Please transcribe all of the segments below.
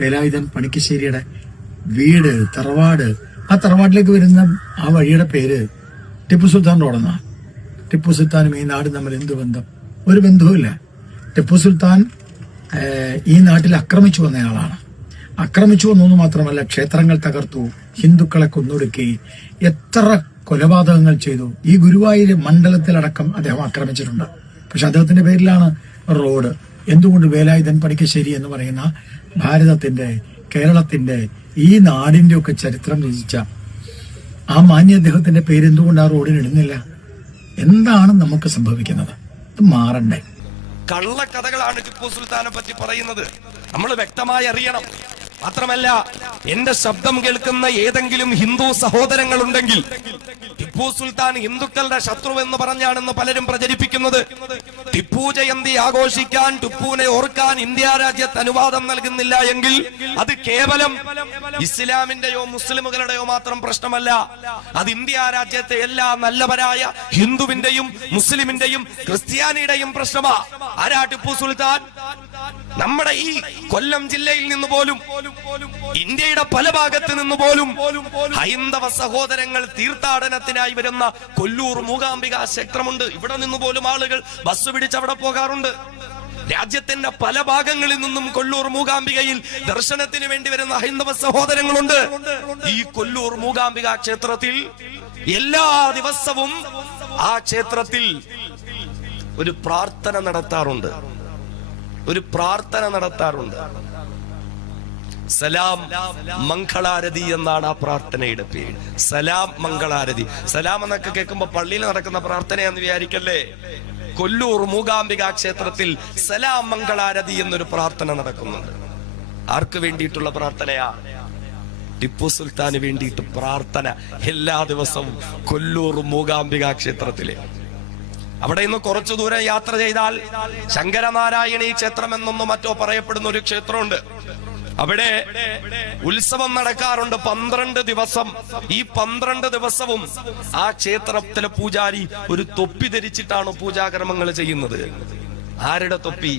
വേലായുധൻ പണിക്കശ്ശേരിയുടെ വീട്, തറവാട്. ആ തറവാട്ടിലേക്ക് വരുന്ന ആ വഴിയുടെ പേര് ടിപ്പു സുൽത്താൻ റോഡെന്നാണ്. ടിപ്പു സുൽത്താനും ഈ നാടും തമ്മിൽ എന്ത് ബന്ധം? ഒരു ബന്ധവുമില്ല. ടിപ്പു സുൽത്താൻ ഈ നാട്ടിൽ ആക്രമിച്ചു വന്നയാളാണ്. ആക്രമിച്ചു വന്നു മാത്രമല്ല, ക്ഷേത്രങ്ങൾ തകർത്തു, ഹിന്ദുക്കളെ കൊന്നൊടുക്കി, എത്ര കൊലപാതകങ്ങൾ ചെയ്തു. ഈ ഗുരുവായൂർ മണ്ഡലത്തിലടക്കം അദ്ദേഹം ആക്രമിച്ചിട്ടുണ്ട്. പക്ഷെ അദ്ദേഹത്തിന്റെ പേരിലാണ് റോഡ്. എന്തുകൊണ്ട് വേലായുധൻ പണിക്കശ്ശേരി എന്ന് പറയുന്ന ഭാരതത്തിന്റെ, കേരളത്തിന്റെ, ഈ നാടിന്റെ ഒക്കെ ചരിത്രം രചിച്ച ആ മാന്യ അദ്ദേഹത്തിന്റെ പേര് എന്തുകൊണ്ട് ആ റോഡിന് ഇടുന്നില്ല? എന്താണ് നമുക്ക് സംഭവിക്കുന്നത്? ഇത് മാറണ്ടേ? കള്ളക്കഥകളാണ് ടിപ്പു സുൽത്താനെ പറ്റി പറയുന്നത്. നമ്മൾ വ്യക്തമായി അറിയണം. മാത്രമല്ല, എന്റെ ശബ്ദം കേൾക്കുന്ന ഏതെങ്കിലും ഹിന്ദു സഹോദരങ്ങളുണ്ടെങ്കിൽ ടിപ്പു സുൽത്താൻ ഹിന്ദുക്കളുടെ ശത്രു എന്ന് പറഞ്ഞാണെന്ന് പലരും പ്രചരിപ്പിക്കുന്നത്. ടിപ്പു ജയന്തി ആഘോഷിക്കാൻ, ടിപ്പുവിനെ ഓർക്കാൻ ഇന്ത്യ രാജ്യത്ത് അനുവാദം നൽകുന്നില്ല എങ്കിൽ അത് കേവലം ഇസ്ലാമിന്റെയോ മുസ്ലിമുകളുടെയോ മാത്രം പ്രശ്നമല്ല. അത് ഇന്ത്യ രാജ്യത്തെ എല്ലാ നല്ലവരായ ഹിന്ദുവിന്റെയും മുസ്ലിമിന്റെയും ക്രിസ്ത്യാനിയുടെയും പ്രശ്നമാ. ആരാ ടിപ്പു സുൽത്താൻ? നമ്മുടെ ഈ കൊല്ലം ജില്ലയിൽ നിന്ന് പോലും, ഇന്ത്യയുടെ പല ഭാഗത്ത് നിന്ന് പോലും ഹൈന്ദവ സഹോദരങ്ങൾ തീർത്ഥാടനത്തിനായി വരുന്ന കൊല്ലൂർ മൂകാംബിക ക്ഷേത്രമുണ്ട്. ഇവിടെ നിന്ന് പോലും ആളുകൾ ബസ് പിടിച്ച് അവിടെ പോകാറുണ്ട്. രാജ്യത്തിന്റെ പല ഭാഗങ്ങളിൽ നിന്നും കൊല്ലൂർ മൂകാംബികയിൽ ദർശനത്തിന് വേണ്ടി വരുന്ന ഹൈന്ദവ സഹോദരങ്ങളുണ്ട്. ഈ കൊല്ലൂർ മൂകാംബിക ക്ഷേത്രത്തിൽ എല്ലാ ദിവസവും ആ ക്ഷേത്രത്തിൽ ഒരു പ്രാർത്ഥന നടത്താറുണ്ട്. സലാം മംഗളാരതി എന്നാണ് ആ പ്രാർത്ഥനയുടെ പേര്. സലാം മംഗളാരതി. സലാം എന്നൊക്കെ കേൾക്കുമ്പോ പള്ളിയിൽ നടക്കുന്ന പ്രാർത്ഥനയാന്ന് വിചാരിക്കല്ലേ. കൊല്ലൂർ മൂകാംബിക ക്ഷേത്രത്തിൽ സലാം മംഗളാരതി എന്നൊരു പ്രാർത്ഥന നടക്കുന്നുണ്ട്. ആർക്ക് വേണ്ടിയിട്ടുള്ള പ്രാർത്ഥനയാ? ടിപ്പു സുൽത്താന് വേണ്ടിയിട്ട് പ്രാർത്ഥന എല്ലാ ദിവസവും കൊല്ലൂർ മൂകാംബിക ക്ഷേത്രത്തിലെ. അവിടെ നിന്ന് കുറച്ചു ദൂരം യാത്ര ചെയ്താൽ ശങ്കരനാരായണീ ക്ഷേത്രം എന്നൊന്നും മറ്റോ പറയപ്പെടുന്ന ഒരു ക്ഷേത്രമുണ്ട്. അവിടെ ഉത്സവം നടക്കാറുണ്ട് 12 ദിവസം. ഈ 12 ദിവസവും ആ ക്ഷേത്രത്തിലെ പൂജാരി ഒരു തൊപ്പി ധരിച്ചിട്ടാണ് പൂജാകർമ്മങ്ങൾ ചെയ്യുന്നത്. ആരുടെ തൊപ്പി?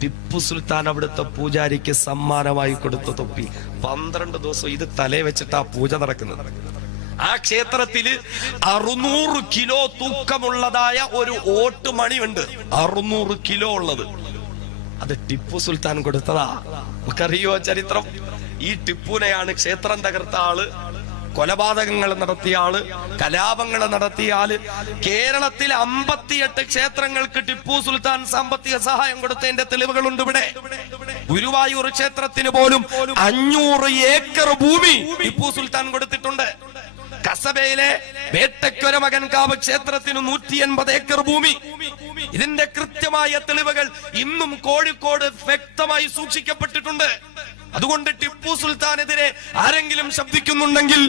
ടിപ്പു സുൽത്താൻ അവിടുത്തെ പൂജാരിക്ക് സമ്മാനമായി കൊടുത്ത തൊപ്പി. 12 ദിവസം ഇത് തലേ വെച്ചിട്ടാ പൂജ നടക്കുന്നത്. ആ ക്ഷേത്രത്തില് 600 കിലോ തൂക്കമുള്ളതായ ഒരു ഓട്ടുമണിയുണ്ട്. 600 കിലോ ഉള്ളത്. അത് ടിപ്പു സുൽത്താൻ കൊടുത്തതാ. നമുക്കറിയോ ചരിത്രം? ഈ ടിപ്പുവിനെയാണ് ക്ഷേത്രം തകർത്ത ആള്, കൊലപാതകങ്ങൾ നടത്തിയ ആള്, കലാപങ്ങൾ നടത്തിയ ആള്. കേരളത്തിൽ 58 ക്ഷേത്രങ്ങൾക്ക് ടിപ്പു സുൽത്താൻ സാമ്പത്തിക സഹായം കൊടുത്തതിന്റെ തെളിവുകളുണ്ട്. ഇവിടെ ഗുരുവായൂർ ക്ഷേത്രത്തിന് പോലും 500 ഏക്കർ ഭൂമി ടിപ്പു സുൽത്താൻ കൊടുത്തിട്ടുണ്ട്. കസബയിലെ വേട്ടയ്ക്കൊര മകൻ കാവ് ക്ഷേത്രത്തിന് 180 ഏക്കർ ഭൂമി. ഇതിന്റെ കൃത്യമായ തെളിവുകൾ ഇന്നും കോഴിക്കോട് വ്യക്തമായി സൂക്ഷിക്കപ്പെട്ടിട്ടുണ്ട്. അതുകൊണ്ട് ടിപ്പു സുൽത്താനെതിരെ ആരെങ്കിലും ശബ്ദിക്കുന്നുണ്ടെങ്കിൽ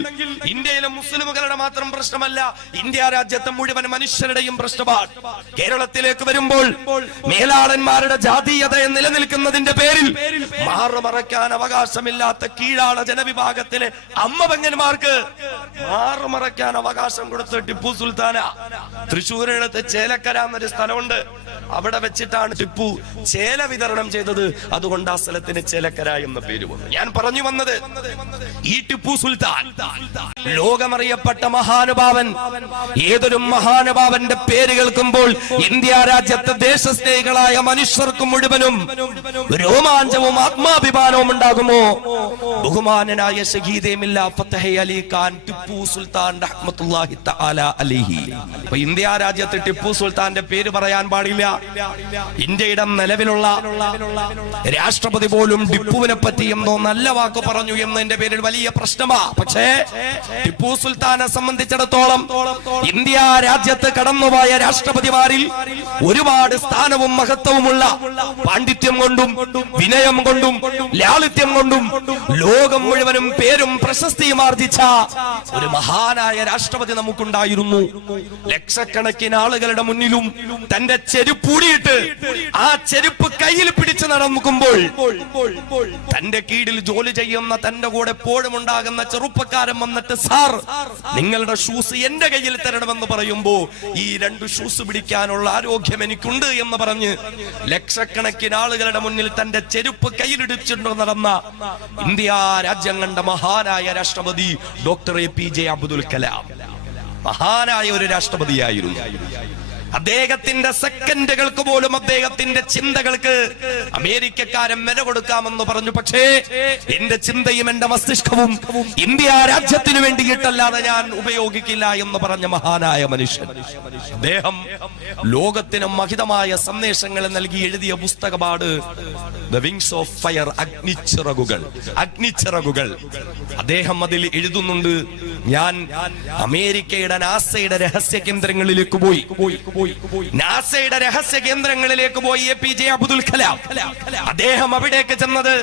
ഇന്ത്യയിലെ മുസ്ലിമുകളുടെ മാത്രം പ്രശ്നമല്ല, ഇന്ത്യ രാജ്യത്തെ മുഴുവൻ മനുഷ്യരുടെയും പ്രശ്നമാണ്. കേരളത്തിലേക്ക് വരുമ്പോൾ മേലാളന്മാരുടെ ജാതീയത നിലനിൽക്കുന്നതിന്റെ പേരിൽ മാറുമറയ്ക്കാൻ അവകാശമില്ലാത്ത കീഴാള ജനവിഭാഗത്തിലെ അമ്മപെങ്ങന്മാർക്ക് മാറുമറയ്ക്കാൻ അവകാശം കൊടുത്ത ടിപ്പു സുൽത്താന. തൃശ്ശൂരിനടുത്ത് ചേലക്കര എന്നൊരു സ്ഥലമുണ്ട്. അവിടെ വെച്ചിട്ടാണ് ടിപ്പു ചേല വിതരണം ചെയ്തത്. അതുകൊണ്ട് ആ സ്ഥലത്തിന് ചേലക്കര എന്ന പേര് വന്നു. ഞാൻ പറഞ്ഞു വന്നത്, ഈ ടിപ്പു സുൽത്താൻ ലോകമറിയപ്പെട്ട മഹാനുഭാവൻ. ഏതൊരു മഹാനുഭാവന്റെ പേര് കേൾക്കുമ്പോൾ ഇന്ത്യ രാജ്യത്തെ ദേശസ്നേഹികളായ മനുഷ്യർക്ക് മുഴുവനും രോമാഞ്ചവും ആത്മാഭിമാനവും ഉണ്ടാകുമോ? ബഹുമാനനായ ഷഹീദേ മില്ല ഫതഹ് അലി ഖാൻ ടിപ്പു സുൽത്താൻ റഹ്മത്തുള്ളാഹി തആല അലൈഹി. അപ്പൊ ഇന്ത്യ രാജ്യത്ത് ടിപ്പു സുൽത്താന്റെ പേര് പറയാൻ പാടില്ല. ഇന്ത്യയുടെ നിലവിലുള്ള രാഷ്ട്രപതി പോലും ടിപ്പുവിനെ പറ്റി എന്തോ നല്ല വാക്ക് പറഞ്ഞു എന്നതിന്റെ പേരിൽ വലിയ പ്രശ്നമാ. പക്ഷേ ടിപ്പു സുൽത്താനെ സംബന്ധിച്ചിടത്തോളം ഇന്ത്യ രാജ്യത്ത് കടന്നുപോയ രാഷ്ട്രപതിമാരിൽ ഒരുപാട് സ്ഥാനവും മഹത്വവുമുള്ള, പാണ്ഡിത്യം കൊണ്ടും വിനയം കൊണ്ടും ലാളിത്യം കൊണ്ടും ലോകം മുഴുവനും പേരും പ്രശസ്തിയും ആർജിച്ച ഒരു മഹാനായ രാഷ്ട്രപതി നമുക്കുണ്ടായിരുന്നു. ലക്ഷക്കണക്കിന് ആളുകളുടെ മുന്നിലും തന്റെ ചെരുപ്പ് ചെരുപ്പൂടിയിട്ട് ആ ചെരുപ്പ് കയ്യിൽ പിടിച്ചു നടക്കുമ്പോൾ തന്റെ കീഴിൽ ജോലി ചെയ്യുന്ന തന്റെ കൂടെ എപ്പോഴും ഉണ്ടാകുന്ന ചെറുപ്പക്കാരൻ വന്നിട്ട്, സാർ നിങ്ങളുടെ ഷൂസ് എന്റെ കയ്യിൽ തരണമെന്ന് പറയുമ്പോ ഈ 2 ഷൂസ് പിടിക്കാനുള്ള ആരോഗ്യം എനിക്കുണ്ട് എന്ന് പറഞ്ഞ് ലക്ഷക്കണക്കിന് ആളുകളുടെ മുന്നിൽ തന്റെ ചെരുപ്പ് കയ്യിലിടിച്ചിട്ട് നടന്ന ഇന്ത്യ രാജ്യം കണ്ട മഹാനായ രാഷ്ട്രപതി ഡോക്ടർ APJ അബ്ദുൽ കലാം മഹാനായ ഒരു രാഷ്ട്രപതിയായിരുന്നു. അദ്ദേഹത്തിന്റെ സെക്കൻഡുകൾക്ക് പോലും അദ്ദേഹത്തിന്റെ ചിന്തകൾക്ക് അമേരിക്കക്കാരൻ വില കൊടുക്കാമെന്ന് പറഞ്ഞു. പക്ഷേ എന്റെ ചിന്തയും എന്റെ മസ്തിഷ്കവും ഇന്ത്യ രാജ്യത്തിന് വേണ്ടിയിട്ടല്ലാതെ ഞാൻ ഉപയോഗിക്കില്ല എന്ന് പറഞ്ഞ മഹാനായ മനുഷ്യൻ. അദ്ദേഹം ലോകത്തിന് മഹിതമായ സന്ദേശങ്ങൾ നൽകി എഴുതിയ പുസ്തകമാണ് ദ വിങ്സ് ഓഫ് ഫയർ, അഗ്നിച്ചിറകുകൾ. അദ്ദേഹം അതിൽ എഴുതുന്നുണ്ട്, ഞാൻ അമേരിക്കയുടെ നാസയുടെ രഹസ്യ കേന്ദ്രങ്ങളിലേക്ക് പോയി. നാസയുടെ രഹസ്യ കേന്ദ്രങ്ങളിലേക്ക് പോയി APJ അബ്ദുൽ കലാം. അദ്ദേഹം അവിടേക്ക് ചെന്നത്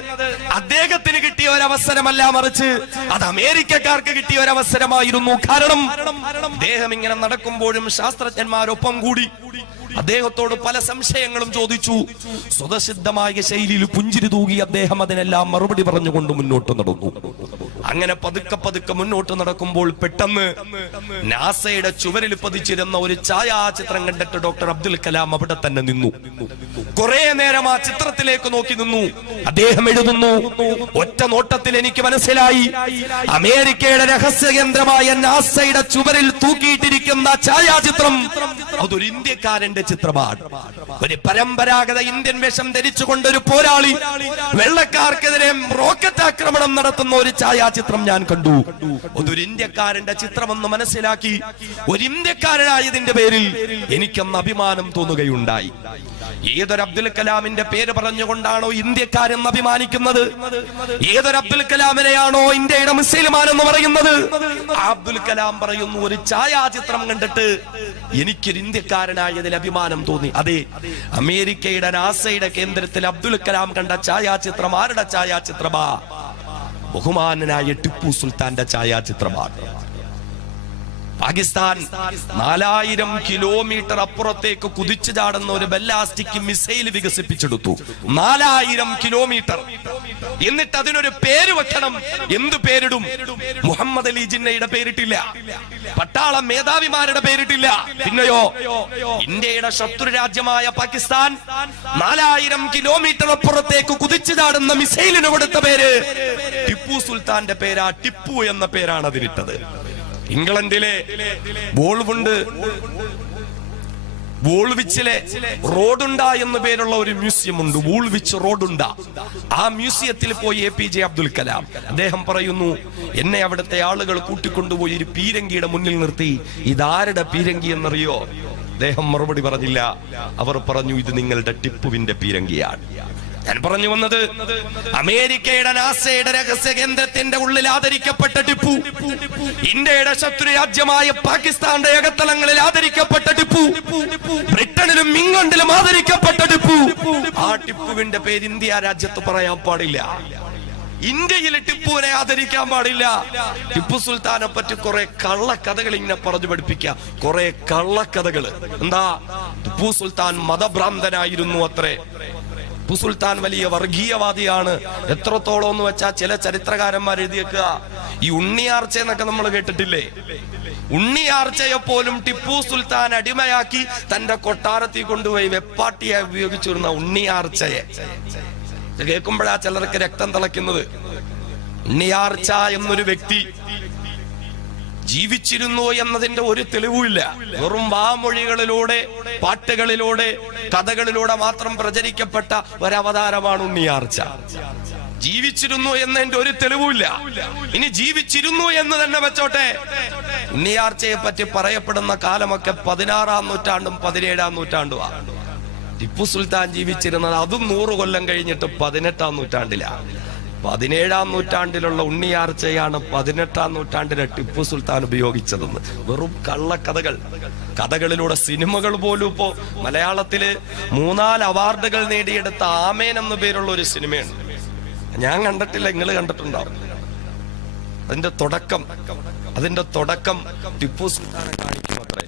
അദ്ദേഹത്തിന് കിട്ടിയ ഒരു അവസരമല്ല, മറിച്ച് അത് അമേരിക്കക്കാർക്ക് കിട്ടിയ ഒരു അവസരമായിരുന്നു. കാരണം അദ്ദേഹം ഇങ്ങനെ നടക്കുമ്പോഴും ശാസ്ത്രജ്ഞന്മാരൊപ്പം കൂടി അദ്ദേഹത്തോട് പല സംശയങ്ങളും ചോദിച്ചു. സ്വതസിദ്ധമായ ശൈലിയിൽ പുഞ്ചിരി തൂകി അദ്ദേഹം അതിനെല്ലാം മറുപടി പറഞ്ഞുകൊണ്ട് മുന്നോട്ട് നടന്നു. അങ്ങനെ പതുക്കെ മുന്നോട്ട് നടക്കുമ്പോൾ പെട്ടെന്ന് നാസയുടെ ചുവരിൽ പതിച്ചിരുന്ന ഒരു ഛായാചിത്രം കണ്ടിട്ട് ഡോക്ടർ അബ്ദുൽ കലാം അവിടെ തന്നെ നിന്നു. കുറെ നേരം ആ ചിത്രത്തിലേക്ക് നോക്കി നിന്നു. അദ്ദേഹം എഴുതുന്നു, ഒറ്റ നോട്ടത്തിൽ എനിക്ക് മനസ്സിലായി, അമേരിക്കയുടെ രഹസ്യ കേന്ദ്രമായ നാസയുടെ ചുവരിൽ തൂക്കിയിട്ടിരിക്കുന്ന ഛായാചിത്രം അതൊരു ഇന്ത്യക്കാരന്റെ ചിത്രമാണ്. ഒരു പരമ്പരാഗത ഇന്ത്യൻ വേഷം ധരിച്ചുകൊണ്ടൊരു പോരാളി വെള്ളക്കാർക്കെതിരെ റോക്കറ്റ് ആക്രമണം നടത്തുന്ന ഒരു ഛായാചിത്രം ഞാൻ കണ്ടു. അതൊരു ഇന്ത്യക്കാരന്റെ ചിത്രമെന്ന് മനസ്സിലാക്കി. ഒരു ഇന്ത്യക്കാരനായതിന്റെ പേരിൽ എനിക്കൊന്ന് അഭിമാനം തോന്നുകയുണ്ടായി. ഏതൊരു അബ്ദുൽ കലാമിന്റെ പേര് പറഞ്ഞുകൊണ്ടാണോ ഇന്ത്യക്കാരെന്ന് അഭിമാനിക്കുന്നത്, ഏതൊരു അബ്ദുൽ കലാമിനെയാണോ ഇന്ത്യയുടെ മുസ്ലിമാൻ എന്ന് പറയുന്നത്, അബ്ദുൽ കലാം പറയുന്നു, ഒരു ഛായാചിത്രം കണ്ടിട്ട് എനിക്കൊരു ഇന്ത്യക്കാരനായതിൽ അഭിമാനം തോന്നി. അതെ, അമേരിക്കയുടെ നാസയുടെ കേന്ദ്രത്തിൽ അബ്ദുൽ കലാം കണ്ട ഛായാചിത്രം ആരുടെ ഛായാചിത്രമാ? ബഹുമാനനായ ടിപ്പു സുൽത്താന്റെ ഛായാചിത്രമാണ്. പാകിസ്ഥാൻ 4000 കിലോമീറ്റർ അപ്പുറത്തേക്ക് കുതിച്ചു ചാടുന്ന ഒരു ബല്ലാസ്റ്റിക് മിസൈൽ വികസിപ്പിച്ചെടുത്തു. 4000 കിലോമീറ്റർ. എന്നിട്ട് അതിനൊരു പേര് വെക്കണം. എന്ത് പേരിടും? മുഹമ്മദ് അലി ജിന്നയുടെ പേരിട്ടില്ല, പട്ടാള മേധാവിമാരുടെ പേരിട്ടില്ല. പിന്നെയോ ഇന്ത്യയുടെ ശത്രു രാജ്യമായ പാകിസ്ഥാൻ 4000 കിലോമീറ്റർ അപ്പുറത്തേക്ക് കുതിച്ചു ചാടുന്ന മിസൈലിന് കൊടുത്ത പേര് ടിപ്പു സുൽത്താന്റെ പേരാ. ടിപ്പു എന്ന പേരാണ് അതിനിട്ടത്. ഇംഗ്ലണ്ടിലെ വോൾവിച്ചിലെ റോഡുണ്ട എന്ന പേരുള്ള ഒരു മ്യൂസിയം ഉണ്ട്, വോൾവിച്ച് റോഡുണ്ട. ആ മ്യൂസിയത്തിൽ പോയി APJ അബ്ദുൽ കലാം. അദ്ദേഹം പറയുന്നു, എന്നെ അവിടുത്തെ ആളുകൾ കൂട്ടിക്കൊണ്ടുപോയി ഒരു പീരങ്കിയുടെ മുന്നിൽ നിർത്തി. ഇതാരുടെ പീരങ്കി എന്നറിയോ? അദ്ദേഹം മറുപടി പറഞ്ഞില്ല. അവർ പറഞ്ഞു, ഇത് നിങ്ങളുടെ ടിപ്പുവിന്റെ പീരങ്കിയാണ്. ഞാൻ പറഞ്ഞു വന്നത്, അമേരിക്കയുടെ നാസയുടെ രഹസ്യ കേന്ദ്രത്തിന്റെ ഉള്ളിൽ ആദരിക്കപ്പെട്ട ടിപ്പു, ഇന്ത്യയുടെ ശത്രു രാജ്യമായ പാകിസ്ഥാന്റെ അകത്തളങ്ങളിൽ ആദരിക്കപ്പെട്ട ടിപ്പു, ബ്രിട്ടനിലും ഇംഗ്ലണ്ടിലും ആദരിക്കപ്പെട്ട ടിപ്പു. ആ ടിപ്പുവിന്റെ പേര് ഇന്ത്യ രാജ്യത്ത് പറയാൻ പാടില്ല. ഇന്ത്യയിൽ ടിപ്പുവിനെ ആദരിക്കാൻ പാടില്ല. ടിപ്പു സുൽത്താനെ പറ്റി കുറെ കള്ളക്കഥകൾ ഇങ്ങനെ പറഞ്ഞു പഠിപ്പിക്കുക. കുറെ കള്ളക്കഥകൾ. എന്താ? ടിപ്പു സുൽത്താൻ മതഭ്രാന്തനായിരുന്നു അത്രേ. ടിപ്പു സുൽത്താൻ വലിയ വർഗീയവാദിയാണ്. എത്രത്തോളം എന്ന് വെച്ചാൽ ചില ചരിത്രകാരന്മാർ എഴുതിയേക്കുക, ഈ ഉണ്ണിയാർച്ച എന്നൊക്കെ നമ്മൾ കേട്ടിട്ടില്ലേ? ഉണ്ണിയാർച്ചയെ പോലും ടിപ്പു സുൽത്താൻ അടിമയാക്കി തന്റെ കൊട്ടാരത്തിൽ കൊണ്ടുപോയി വെപ്പാട്ടിയായി ഉപയോഗിച്ചിരുന്ന ഉണ്ണിയാർച്ചയെ കേൾക്കുമ്പോഴാ ചിലർക്ക് രക്തം തിളയ്ക്കുന്നത്. ഉണ്ണിയാർച്ച എന്നൊരു വ്യക്തി ജീവിച്ചിരുന്നു എന്നതിന്റെ ഒരു തെളിവുമില്ല. വെറും വാമൊഴികളിലൂടെ, പാട്ടുകളിലൂടെ, കഥകളിലൂടെ മാത്രം പ്രചരിക്കപ്പെട്ട ഒരവതാരമാണ് ഉണ്ണിയാർച്ച. ജീവിച്ചിരുന്നു എന്നതിന്റെ ഒരു തെളിവുമില്ല. ഇനി ജീവിച്ചിരുന്നു എന്ന് തന്നെ വെച്ചോട്ടെ, ഉണ്ണിയാർച്ചയെ പറ്റി പറയപ്പെടുന്ന കാലമൊക്കെ 16-ാം നൂറ്റാണ്ടും 17-ാം നൂറ്റാണ്ടുമാണ്. ടിപ്പു സുൽത്താൻ ജീവിച്ചിരുന്നത് അതും 100 കൊല്ലം കഴിഞ്ഞിട്ട് 18-ാം നൂറ്റാണ്ടിലാണ്. 17-ാം നൂറ്റാണ്ടിലുള്ള ഉണ്ണിയാർച്ചയാണ് 18-ാം നൂറ്റാണ്ടിലെ ടിപ്പു സുൽത്താൻ ഉപയോഗിച്ചതെന്ന്. വെറും കള്ളക്കഥകൾ. കഥകളിലൂടെ സിനിമകൾ പോലും ഇപ്പോ മലയാളത്തില് 3-4 അവാർഡുകൾ നേടിയെടുത്ത ആമേൻ എന്ന പേരുള്ള ഒരു സിനിമയാണ്. ഞാൻ കണ്ടിട്ടില്ല, നിങ്ങൾ കണ്ടിട്ടുണ്ടാവും. അതിന്റെ തുടക്കം ടിപ്പു സുൽത്താനെ കാണിക്കും അത്രേ.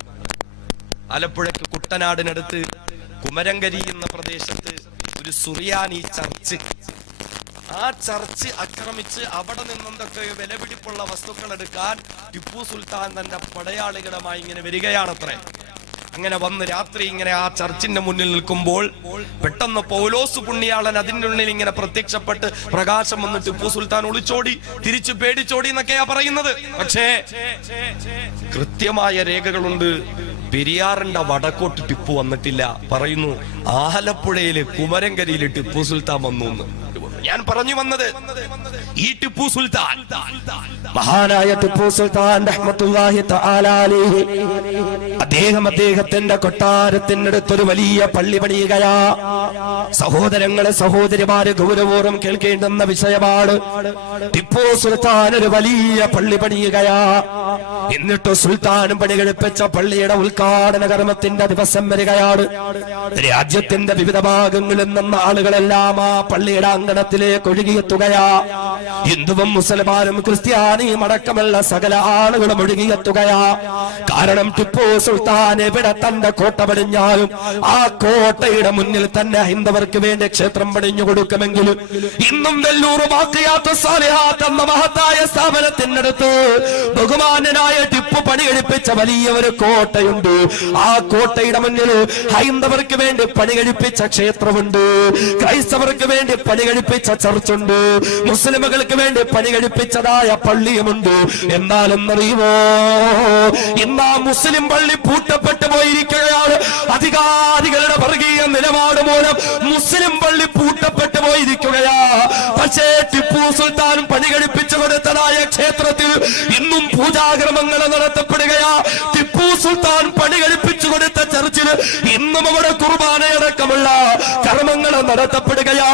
ആലപ്പുഴയ്ക്ക് കുട്ടനാടിനടുത്ത് കുമരങ്കരി എന്ന പ്രദേശത്ത് ഒരു സുറിയാനി ചർച്ച്, ആ ചർച്ച് ആക്രമിച്ച് അവിടെ നിന്നെന്തൊക്കെ വിലപിടിപ്പുള്ള വസ്തുക്കൾ എടുക്കാൻ ടിപ്പു സുൽത്താൻ തന്റെ പടയാളികളുമായി ഇങ്ങനെ വരികയാണത്രേ. അങ്ങനെ വന്ന് രാത്രി ഇങ്ങനെ ആ ചർച്ചിന്റെ മുന്നിൽ നിൽക്കുമ്പോൾ പെട്ടെന്ന് പൗലോസ് പുണ്യാളൻ അതിൻ്റെ ഉള്ളിൽ ഇങ്ങനെ പ്രത്യക്ഷപ്പെട്ട് പ്രകാശം വന്ന് ടിപ്പു സുൽത്താൻ ഒളിച്ചോടി, തിരിച്ചു പേടിച്ചോടി എന്നൊക്കെയാ പറയുന്നത്. പക്ഷേ കൃത്യമായ രേഖകളുണ്ട്. പെരിയാറിന്റെ വടക്കോട്ട് ടിപ്പു വന്നിട്ടില്ല. പറയുന്നു ആലപ്പുഴയിലെ കുമരങ്കരിയിലെ ടിപ്പു സുൽത്താൻ വന്നു എന്ന്. ഞാൻ പറഞ്ഞു വന്നത് ഈ ടിപ്പു സുൽത്താൻ, മഹാനായ ടിപ്പു സുൽത്താൻ റഹ്മത്തുള്ളാഹി തആല അലൈഹി, അദ്ദേഹത്തിന്റെ കൊട്ടാരത്തിനടുത്തൊരു വലിയ പള്ളി പണിയുകയാ. സഹോദരങ്ങളെ സഹോദരിമാര് ഗൗരവപൂർവ്വം കേൾക്കേണ്ടുന്ന വിഷയമാണ്. ടിപ്പു സുൽത്താൻ ഒരു വലിയ പള്ളി പണിയുകയാ. എന്നിട്ട് സുൽത്താനും പണി കഴിപ്പിച്ച പള്ളിയുടെ ഉദ്ഘാടന കർമ്മത്തിന്റെ ദിവസം വരികയാണ്. രാജ്യത്തിന്റെ വിവിധ ഭാഗങ്ങളിൽ നിന്ന് ആളുകളെല്ലാം ആ പള്ളിയുടെ അങ്കണത്തിലേക്ക് ഒഴുകിയെത്തുകയാ. ഹിന്ദുവും മുസൽമാനും ക്രിസ്ത്യാനിയും അടക്കമുള്ള സകല ആളുകളും ഒഴുകിയെത്തുകയാ. കാരണം ടിപ്പു സുൽത്താൻ എവിടെ തന്റെ കോട്ട പണിഞ്ഞാലും ആ കോട്ടയുടെ മുന്നിൽ തന്നെ ഹൈന്ദവർക്ക് വേണ്ടി ക്ഷേത്രം പണിഞ്ഞു കൊടുക്കുമെങ്കിലും ഇന്നും വെല്ലൂർ ബാഖിയാത്തുസ് സാലിഹാത്ത് എന്ന മഹത്തായ സ്ഥാപനത്തിനടുത്ത് ബഹുമാന്യനായ ടിപ്പു പണി കഴിപ്പിച്ച വലിയ ഒരു കോട്ടയുണ്ട്. ആ കോട്ടയുടെ മുന്നിൽ ഹൈന്ദവർക്ക് വേണ്ടി പണി കഴിപ്പിച്ച ക്ഷേത്രമുണ്ട്, ക്രൈസ്തവർക്ക് വേണ്ടി പണി കഴിപ്പിച്ച ചർച്ചുണ്ട്, മുസ്ലിമുകൾക്ക് വേണ്ടി പണി കഴിപ്പിച്ചതായ പള്ളിയുമുണ്ട്. എന്നാലെന്നറിയുമോ, ഇന്ന് ആ മുസ്ലിം പള്ളി പൂട്ടപ്പെട്ടു പോയിരിക്കുകയാണ്. അധികാരികളുടെ വർഗീയ നിലപാട് മൂലം മുസ്ലിം പള്ളി പൂട്ടപ്പെട്ടു പോയിരിക്കുകയാ. പക്ഷേ ടിപ്പു സുൽത്താൻ പണി കഴിപ്പിച്ചു കൊടുത്തതായ ക്ഷേത്രത്തിൽ ഇന്നും പൂജാകർമ്മങ്ങൾ നടത്തപ്പെടുകയാ. ടിപ്പു സുൽത്താൻ പണി കഴിപ്പിച്ചു കൊടുത്ത ചർച്ചിൽ ഇന്നും അവിടെ കുർബാനയടക്കമുള്ള കർമ്മങ്ങൾ നടത്തപ്പെടുകയാ.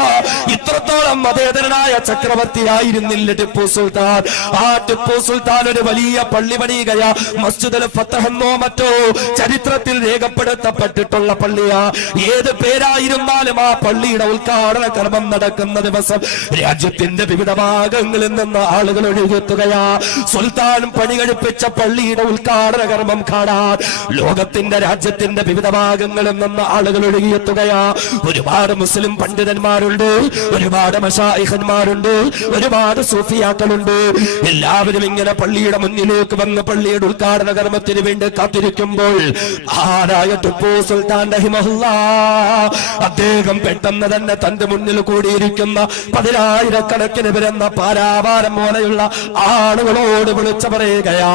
ഇത്രത്തോളം മതേതരനായ ചക്രവർത്തിയായിരുന്നില്ല ടിപ്പു സുൽത്താൻ. ആ ടിപ്പു സുൽത്താൻ ഒരു വലിയ പള്ളി പണിയുകയാ. മസ്ജിദുൽ ഫത്തഹ് എന്നോ മറ്റോ ചരിത്രത്തിൽ രേഖപ്പെടുത്തപ്പെട്ടിട്ടുള്ള പള്ളിയാ. ഏത് പേരായിരുന്നാലും ആ പള്ളിയുടെ ഉദ്ഘാടന കർമ്മം നടക്കുന്ന ദിവസം രാജ്യത്തിന്റെ വിവിധ ഭാഗങ്ങളിൽ നിന്ന് ആളുകൾ ഒഴുകിയെത്തുകയാ. സുൽത്താൻ പണി കഴിപ്പിച്ച പള്ളിയുടെ ഉദ്ഘാടന കർമ്മം കാണാൻ ലോകത്തിന്റെ രാജ്യത്തിന്റെ വിവിധ ഭാഗങ്ങളിൽ നിന്ന് ആളുകൾ ഒഴുകിയെത്തുകയാ. ഒരുപാട് മുസ്ലിം പണ്ഡിതന്മാരുണ്ട്, ഒരുപാട് മശായിഖന്മാരുണ്ട്, ഒരുപാട് സൂഫിയാക്കളുണ്ട്. എല്ലാവരും ഇങ്ങനെ പള്ളിയുടെ മുന്നിലേക്ക് വന്ന് പള്ളിയുടെ ഉദ്ഘാടന കർമ്മത്തിന് വേണ്ടി കാത്തിരിക്കുമ്പോൾ ആരായ ടിപ്പു സുൽത്താൻ റഹിമഹുല്ലാഹ് അദ്ദേഹം പെട്ടെന്ന് തന്നെ തന്റെ മുന്നിൽ കൂടിയിരിക്കുന്ന 10,000-കണക്കിന് വരുന്ന പാരാവാരം പോലെയുള്ള ആളുകളോട് വിളിച്ചു പറയുകയാ,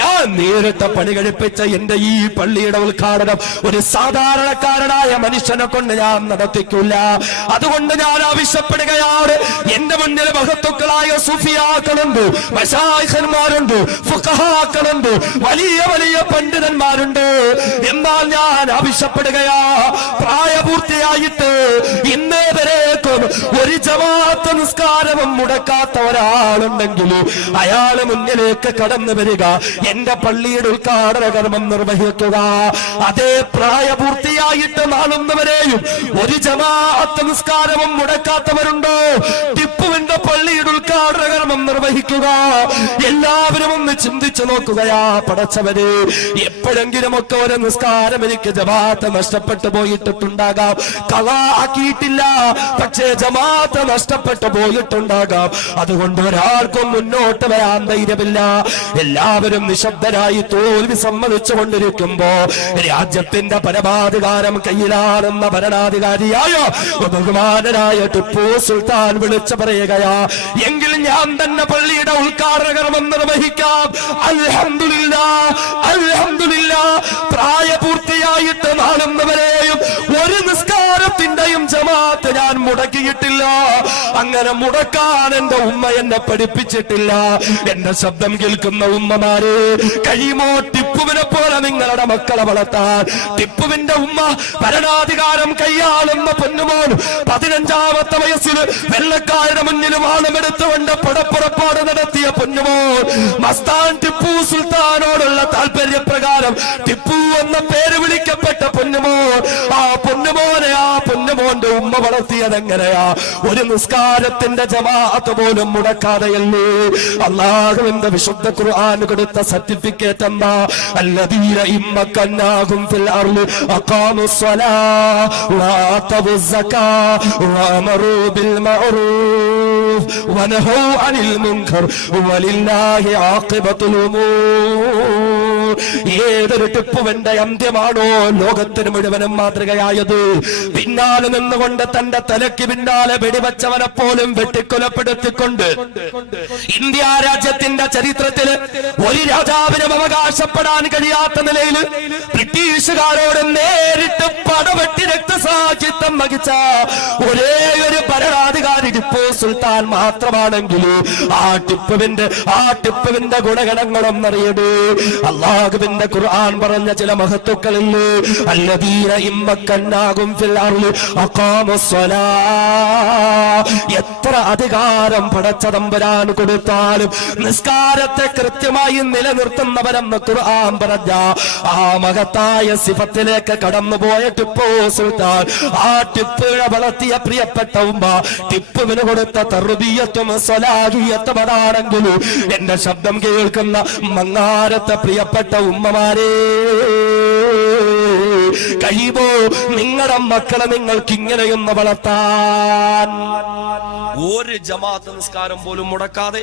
ഞാൻ നേരിട്ട് പണി കഴിപ്പിച്ച എന്റെ ഈ പള്ളിയുടെ ഉദ്ഘാടനം ഒരു സാധാരണക്കാരനായ മനുഷ്യനെ കൊണ്ട് ഞാൻ നടത്തിക്കില്ല. അതുകൊണ്ട് ഞാൻ ആവശ്യപ്പെടുകയാണ്, എന്റെ മുന്നിൽ മഹത്തുക്കളായ സൂഫിയാക്കളുണ്ട്, മശായിഖന്മാരുണ്ട്, ഫുഖഹാക്കളുണ്ട്, വലിയ വലിയ പണ്ഡിതന്മാരുണ്ട്. എന്നാൽ ഞാൻ ആവശ്യപ്പെടുകയാ, പ്രായപൂർത്തിയായിട്ട് ഇന്നേ വരേക്കും ഒരു ജമാഅത്ത് നിസ്കാരവും മുടക്കാത്ത ഒരാളുണ്ടെങ്കിൽ അയാള് മുന്നിലേക്ക് കടന്നു വരിക, എന്റെ പള്ളിയുടെ ഉദ്ഘാടന കർമ്മം നിർവഹിക്കുക. അതേ പ്രായപൂർത്തിയായിട്ട് നാളുന്നവരെയും ഒരു ജമാഅത്ത് നിസ്കാരവും മുടക്കാത്തവരുണ്ടോ? ടിപ്പുവിന്റെ പള്ളിയുടെ ഉദ്ഘാടന കർമ്മം നിർവഹിക്കുക. എല്ലാവരും ഒന്ന് ചിന്തിച്ചു നോക്കുകയാ. പടച്ചവര്, എപ്പോഴെങ്കിലും ഒക്കെ ഒരു നിസ്കാരം എനിക്ക് ജമാഅത്ത് നഷ്ടപ്പെട്ടു പോയിട്ടുണ്ടാകാം, കളാ ആക്കിയിട്ടില്ല, പക്ഷേ ജമാഅത്ത് നഷ്ടപ്പെട്ടു പോയിട്ടുണ്ടാകാം. അതുകൊണ്ട് ഒരാൾക്കും മുന്നോട്ട് വരാൻ ധൈര്യമില്ല. എല്ലാവരും നിശബ്ദരായി തോൽവി സമ്മതിച്ചു കൊണ്ടിരിക്കുമ്പോ രാജ്യത്തിന്റെ പരമാധികാരം കയ്യിലാണെന്ന ഭരണാധികാരിയായ ബഹുമാനനായ ടിപ്പു സുൽത്താൻ വിളിച്ചു പറയുകയാ, എങ്കിൽ ഞാൻ തന്നെ പള്ളിയുടെ ഉദ്ഘാടന കർമ്മം നിർവഹിക്കാം. അൽഹംദുലില്ലാഹ്, അൽഹംദുലില്ലാഹ്, പ്രായപൂർത്തിയായിട്ട് നാളുന്നവരെയും ഒരു നിസ്കാരത്തിന്റെയും ജമാഅത്ത് ഞാൻ മുടക്കിയിട്ടില്ല. അങ്ങനെ മുടക്കാൻ എന്റെ ഉമ്മ എന്നെ പഠിപ്പിച്ചിട്ടില്ല. എന്റെ ശബ്ദം കേൾക്കുന്ന ഉമ്മമാര്, കഴിയുമോ ടിപ്പുവിനെ പോലെ നിങ്ങളുടെ മക്കളെ വളർത്താൻ? ടിപ്പുവിന്റെ ഉമ്മ ഭരണാധികാരം കൈയാളുന്ന പൊന്നുമോൻ 15-ാമത്തെ വയസ്സിൽ വെള്ളക്കാരുടെ മുന്നിൽ വാളമെടുത്തുകൊണ്ട് പടപ്പുറപ്പാട് നടത്തിയ പൊന്നുമോൻ, മസ്താൻ ടിപ്പു സുൽത്താനോടുള്ള താല്പര്യപ്രകാരം ടിപ്പു എന്ന പേര് വിളിക്കപ്പെട്ട പൊന്നുമോൻ, ആ പൊന്നുമോനെ ആ പൊന്നുമോന്റെ ഉമ്മ വളർത്തിയതെങ്ങനെയാ? ഒരു നിസ്കാരത്തിന്റെ ജമാഅത്ത് പോലും മുടക്കാതെയല്ലേ? അല്ലാഹുവിന്റെ വിശുദ്ധ ഖുർആൻ കൊടുത്ത സർട്ടിഫിക്കറ്റ് എന്താ? അല്ലദീന ഇമ്മക്കന്നാഹും ഫിൽ അർളി അഖാമുസ്സലാഹ വആതവുസ് സകാഹ വഅമറൂ ബിൽ മഅറൂഫ് വനഹൂ അനിൽ മുൻകർ വലില്ലാഹി ആഖിബത്തുൽ ഉമൂർ. ഏതൊരു ടിപ്പുവിന്റെ അന്ത്യമാണോ ലോകത്തിന് മുഴുവനും മാതൃകയായത്? പിന്നാലെ നിന്നുകൊണ്ട് തന്റെ തലയ്ക്ക് പിന്നാലെ വെടിവെച്ചവനെ പോലും വെട്ടിക്കൊലപ്പെടുത്തിക്കൊണ്ട് ഇന്ത്യ രാജ്യത്തിന്റെ ചരിത്രത്തിൽ ഒരു രാജാവിനും അവകാശപ്പെടാൻ കഴിയാത്ത നിലയിൽ ബ്രിട്ടീഷുകാരോട് നേരിട്ട് പടവെട്ടി രക്തസാക്ഷിത്വം വഹിച്ച ഒരേ ഒരു ഭരണാധികാരി ടിപ്പു സുൽത്താൻ മാത്രമാണെങ്കിലും ആ ടിപ്പുവിന്റെ ഗുണഗണങ്ങളൊന്നറിയടേ. അല്ലാഹുവിന്റെ ഖുർആൻ പറഞ്ഞ ചില മഹത്തുക്കളിൽ അല്ലദീന ഇമ്മക്കന്നാഹും ഫിൽ അർളി അഖാമുസ്സലാഹ. എത്ര അധികാരം പടച്ച തമ്പുരാൻ കൊടുത്താലും നിസ്കാരത്തെ കൃത്യമായി നിലനിർത്തുന്നവരെന്ന് ഖുർആൻ പറഞ്ഞ ആ മഹത്തായ സിഫത്തിലേക്ക് കടന്നുപോയ ടിപ്പു സുൽത്താൻ, ആ ടിപ്പുവിനെ വളർത്തിയ പ്രിയപ്പെട്ട ഉമ്മ, ടിപ്പുവിന് കൊടുത്ത തർബിയത്തും സ്വലാഹിയത്തും അതാണെങ്കിലും എന്റെ ശബ്ദം കേൾക്കുന്ന മങ്ങാരത്തെ പ്രിയപ്പെട്ട ഉമ്മമാരെ, കഴിയുമോ നിങ്ങളുടെ മക്കളെ നിങ്ങൾക്ക് ഇങ്ങനെയൊന്ന് വളർത്താൻ? ഒരു ജമാഅത്ത് നിസ്കാരം പോലും മുടക്കാതെ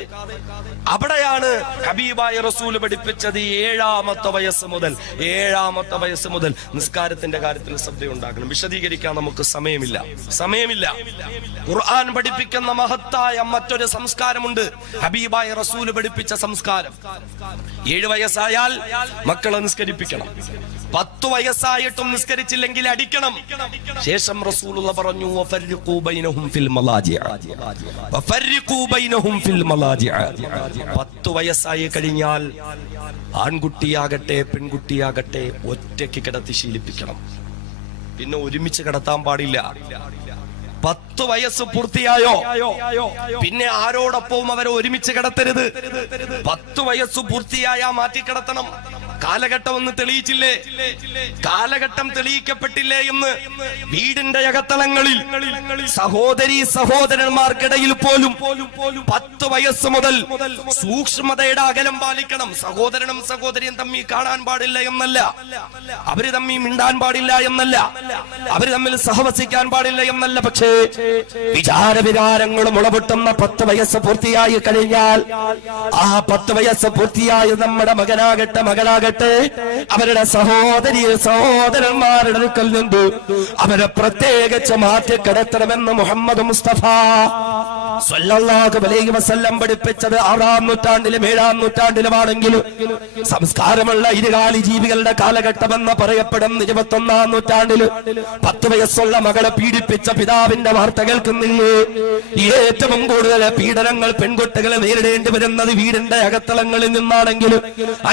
അവിടെയാണ് ഹബീബായ റസൂൽ പഠിപ്പിച്ചത്. ഏഴാമത്തെ വയസ്സ് മുതൽ നിസ്കാരത്തിന്റെ കാര്യത്തിൽ ശ്രദ്ധയുണ്ടാക്കണം. വിശദീകരിക്കാൻ നമുക്ക് സമയമില്ല. ഖുർആൻ പഠിപ്പിക്കുന്ന മഹത്തായ മറ്റൊരു സംസ്കാരമുണ്ട്, ഹബീബായ റസൂൽ പഠിപ്പിച്ച സംസ്കാരം. 7 വയസ്സായാൽ മക്കളെ നിസ്കരിപ്പിക്കണം. 10 വയസ്സായിട്ടും നിസ്കരിച്ചില്ലെങ്കിൽ അടിക്കണം. ശേഷം റസൂലുള്ള പറഞ്ഞു, വഫർരിഖൂ ബൈനഹും ഫിൽ മലാജിഅ. 10 വയസ്സായി കഴിഞ്ഞാൽ ആൺകുട്ടിയാകട്ടെ പെൺകുട്ടിയാകട്ടെ ഒറ്റയ്ക്ക് കിടത്തി ശീലിപ്പിക്കണം. പിന്നെ ഒരുമിച്ച് കിടത്താൻ പാടില്ല. 10 വയസ്സ് പൂർത്തിയായോ പിന്നെ ആരോടൊപ്പവും അവരെ ഒരുമിച്ച് കിടത്തരുത്. 10 വയസ്സ് പൂർത്തിയായ മാറ്റിക്കിടത്തണം. കാലഘട്ടം ഒന്ന് തെളിയിച്ചില്ലേ? കാലഘട്ടം തെളിയിക്കപ്പെട്ടില്ലേ എന്ന് വീടിന്റെ അകത്തളങ്ങളിൽ സഹോദരന്മാർക്കിടയിൽ പോലും 10 വയസ്സ് മുതൽ സൂക്ഷ്മതയുടെ അകലം പാലിക്കണം. സഹോദരനും സഹോദരിയും തമ്മിൽ കാണാൻ പാടില്ല എന്നല്ല, അവര് തമ്മിൽ മിണ്ടാൻ പാടില്ല എന്നല്ല, അവര് തമ്മിൽ സഹവസിക്കാൻ പാടില്ല എന്നല്ല. പക്ഷേ വിചാരവികാരങ്ങൾ മുളപൊട്ടുന്ന 10 വയസ്സ് പൂർത്തിയായി കഴിഞ്ഞാൽ, ആ 10 വയസ്സ് പൂർത്തിയായി നമ്മുടെ മകനാകട്ടെ മകളാകട്ടെ അവരുടെ സഹോദരന്മാരുടെ അടുക്കൽ നിന്ന് അവരെ പ്രത്യേകിച്ച് മാറ്റിക്കിടത്തണമെന്ന് മുഹമ്മദ് മുസ്തഫ സ്വല്ലല്ലാഹു അലൈഹി വസല്ലം പഠിപ്പിച്ചത് 6-ാം നൂറ്റാണ്ടിലും 7-ാം നൂറ്റാണ്ടിലുമാണെങ്കിലും സംസ്കാരമുള്ള ഇരുകാലി ജീവികളുടെ കാലഘട്ടമെന്ന് പറയപ്പെടുന്ന 21-ാം നൂറ്റാണ്ടില് 10 വയസ്സുള്ള മകളെ പീഡിപ്പിച്ച പിതാവിന്റെ വാർത്ത കേൾക്കുന്നില്ലേ? ഏറ്റവും കൂടുതൽ പീഡനങ്ങൾ പെൺകുട്ടികളെ നേരിടേണ്ടി വരുന്നത് വീടിന്റെ അകത്തളങ്ങളിൽ നിന്നാണെങ്കിലും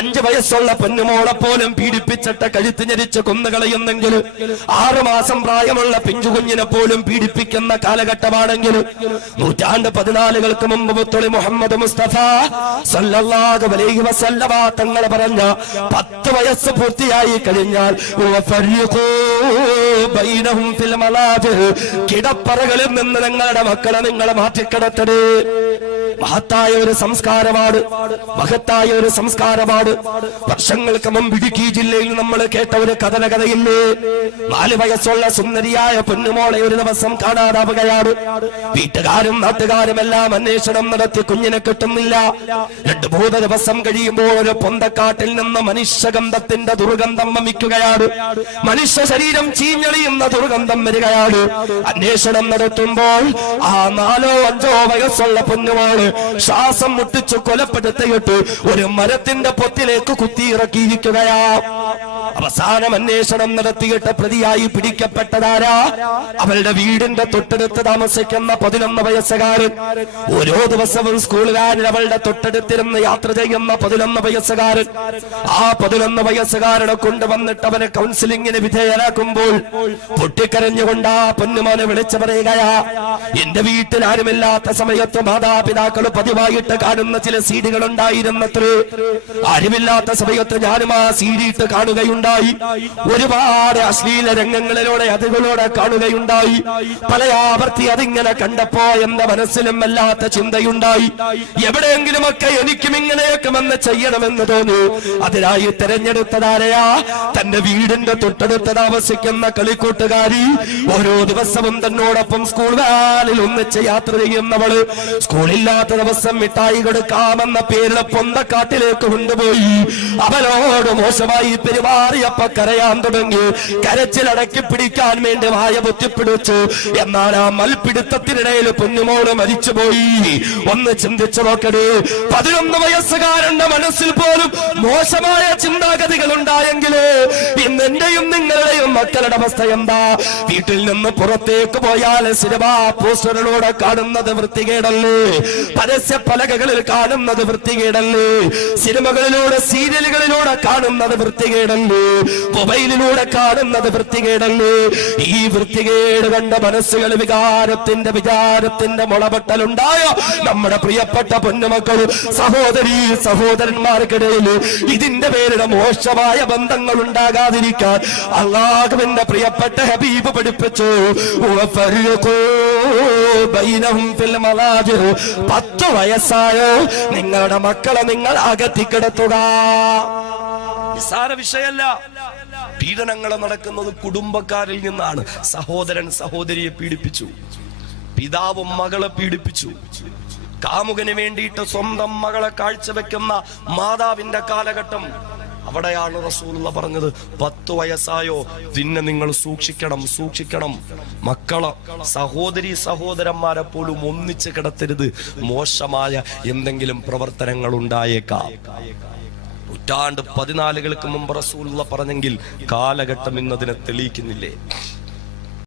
5 വയസ്സുള്ള പൊന്നുമോളെ പോലും പീഡിപ്പിച്ചിട്ട് കഴുത്ത് ഞെരിച്ച് കൊന്നുകളയുന്നെങ്കിലും 6 മാസം പ്രായമുള്ള പിഞ്ചുകുഞ്ഞിനെ പോലും പീഡിപ്പിക്കുന്ന കാലഘട്ടമാണെങ്കിലും 14 മുമ്പ് മുത്തളി മുഹമ്മദ് മുസ്തഫ സല്ലല്ലാഹു അലൈഹി വസല്ലമ തങ്ങൾ പറഞ്ഞ 10 വയസ്സ് പൂർത്തിയായി കഴിഞ്ഞാൽ വഫർരിഖൂ ബൈനഹും ഫിൽ മലാജിഅ, കിടപ്പറകളിൽ നിന്ന് നിങ്ങളുടെ മക്കളെ നിങ്ങളെ മാറ്റിക്കിടത്തരുത്. മഹത്തായ ഒരു സംസ്കാരമാണ്. വർഷങ്ങൾക്ക് മുമ്പ് ഇടുക്കി ജില്ലയിൽ നമ്മൾ കേട്ട ഒരു കഥയില്ലേ? 4 വയസ്സുള്ള സുന്ദരിയായ പൊന്നുമോളെ ഒരു ദിവസം കാണാതാവുകയാണ്. വീട്ടുകാരും നാട്ടുകാരും എല്ലാം അന്വേഷണം നടത്തി കുഞ്ഞിനെ കിട്ടുന്നില്ല. 2-3 ദിവസം കഴിയുമ്പോൾ ഒരു പൊന്തക്കാട്ടിൽ നിന്ന് മനുഷ്യഗന്ധത്തിന്റെ ദുർഗന്ധം വമിക്കുകയാണ്. മനുഷ്യ ശരീരം ചീഞ്ഞളിയുന്ന ദുർഗന്ധം വരികയാണ്. അന്വേഷണം നടത്തുമ്പോൾ ആ 4-5 വയസ്സുള്ള പൊന്നുമോള് ശ്വാസം മുട്ടിച്ചു കൊലപ്പെടുത്തിയിട്ട് ഒരു മരത്തിന്റെ പൊത്തിലേക്ക് കുത്തിയിറക്കിയിരിക്കുകയാ. അവസാനം അന്വേഷണം നടത്തിയിട്ട് പ്രതിയായി പിടിക്കപ്പെട്ടതാരാ? അവളുടെ വീടിന്റെ തൊട്ടടുത്ത് താമസിക്കുന്ന 11 വയസ്സുകാരൻ. ഓരോ ദിവസവും സ്കൂൾ വാനിൽ അവളുടെ തൊട്ടടുത്തിരുന്ന് യാത്ര ചെയ്യുന്ന 11 വയസ്സുകാരൻ. ആ 11 വയസ്സുകാരനെ കൊണ്ടുവന്നിട്ട് അവനെ കൗൺസിലിംഗിന് വിധേയനാക്കുമ്പോൾ പൊട്ടിക്കരഞ്ഞുകൊണ്ട് ആ പൊന്നുമോനെ വിളിച്ചു പറയുകയാ, എന്റെ വീട്ടിൽ ആരുമില്ലാത്ത സമയത്ത് മാതാപിതാക്കൾ പതിവായിട്ട് കാണുന്ന ചില സീഡികൾ ഉണ്ടായിരുന്നത്രേ. ആരുമില്ലാത്ത സമയത്ത് ഞാനും ആ സീഡിയിട്ട് കാണുകയുണ്ട്. കാണുകയുണ്ടായി, ഒരുപാട് അശ്ലീല രംഗങ്ങളിലൂടെ അതുകളോടെ കാണുകയുണ്ടായി. പല ആവർത്തി അതിങ്ങനെ കണ്ടപ്പോ എന്റെ മനസ്സിലും വല്ലാത്ത ചിന്തയുണ്ടായി. എവിടെയെങ്കിലുമൊക്കെ എനിക്കും ഇങ്ങനെയൊക്കെ വന്ന് ചെയ്യണമെന്ന് തോന്നി. അതിനായി തെരഞ്ഞെടുത്തതാരെയാ? തന്റെ വീടിന്റെ തൊട്ടടുത്ത് താമസിക്കുന്ന കളിക്കൂട്ടുകാരി, ഓരോ ദിവസവും തന്നോടൊപ്പം സ്കൂൾ വാനിൽ ഒന്നിച്ച് യാത്ര ചെയ്യുന്നവള്, സ്കൂളില്ലാത്ത ദിവസം മിഠായി കൊടുക്കാമെന്ന പേരിൽ പൊന്തക്കാട്ടിലേക്ക് കൊണ്ടുപോയി അവനോട് മോശമായി പെരുമാറിയപ്പോ കരയാൻ തുടങ്ങി. കരച്ചിലടക്കി പിടിക്കാൻ വേണ്ടി വായ പൊത്തിപ്പിടിച്ചു. എന്നാൽ ആ മൽപിടുത്തത്തിനിടയിൽ കുഞ്ഞുമോള് മരിച്ചുപോയി. ഒന്ന് ചിന്തിച്ചു നോക്കണേ, 11 വയസ്സുകാരന്റെ മനസ്സിൽ പോലും മോശമായ ചിന്താഗതികൾ ഉണ്ടായെങ്കിലേ ഇന്ന് എന്റെയും നിങ്ങളുടെയും മക്കളുടെ അവസ്ഥ എന്താ? വീട്ടിൽ നിന്ന് പുറത്തേക്ക് പോയാൽ സിനിമാ പോസ്റ്ററുകളോടെ കാണുന്നത് വൃത്തികേടല്ലേ? പരസ്യ പലകകളിൽ കാണുന്നത് വൃത്തികേടല്ലേ? സിനിമകളിലൂടെ സീരിയലുകളിലൂടെ കാണുന്നത് വൃത്തികേടല്ലേ? മൊബൈലിലൂടെ കാണുന്നത് വൃത്തികേടല്ലേ? ഈ വൃത്തികേട് കണ്ട മനസ്സുകൾ വിചാരത്തിന്റെ മുളപൊട്ടലുണ്ടായ നമ്മുടെ പ്രിയപ്പെട്ട പൊന്നുമക്കളും സഹോദരീ സഹോദരന്മാർക്കിടയിൽ ഇതിന്റെ പേരിൽ മോശമായ ബന്ധങ്ങൾ ഉണ്ടാകാതിരിക്കാൻ അല്ലാഹുവിന്റെ പ്രിയപ്പെട്ട ഹബീബ് പഠിപ്പിച്ചു. 10 വയസ്സായോ നിങ്ങളുടെ മക്കളെ നിങ്ങൾ അകത്തിക്കിടത്തുക. നിസ്സാര വിഷയമല്ല. പീഡനങ്ങൾ നടക്കുന്നത് കുടുംബക്കാരിൽ നിന്നാണ്. സഹോദരൻ സഹോദരിയെ പീഡിപ്പിച്ചു, പിതാവും മകളെ പീഡിപ്പിച്ചു, കാമുകന് വേണ്ടിയിട്ട് സ്വന്തം മകളെ കാഴ്ചവെക്കുന്ന മാതാവിന്റെ കാലഘട്ടം. അവിടെയാണ് റസൂലുള്ള പറഞ്ഞത്, 10 വയസ്സായോ പിന്നെ നിങ്ങൾ സൂക്ഷിക്കണം. മക്കളെ സഹോദരി സഹോദരന്മാരെ പോലും ഒന്നിച്ച് കിടത്തരുത്. മോശമായ എന്തെങ്കിലും പ്രവർത്തനങ്ങൾ ഉണ്ടായേക്കാം. 14 മുമ്പ് റസൂലുള്ള പറഞ്ഞെങ്കിൽ കാലഘട്ടം ഇന്നതിനെ തെളിയിക്കുന്നില്ലേ?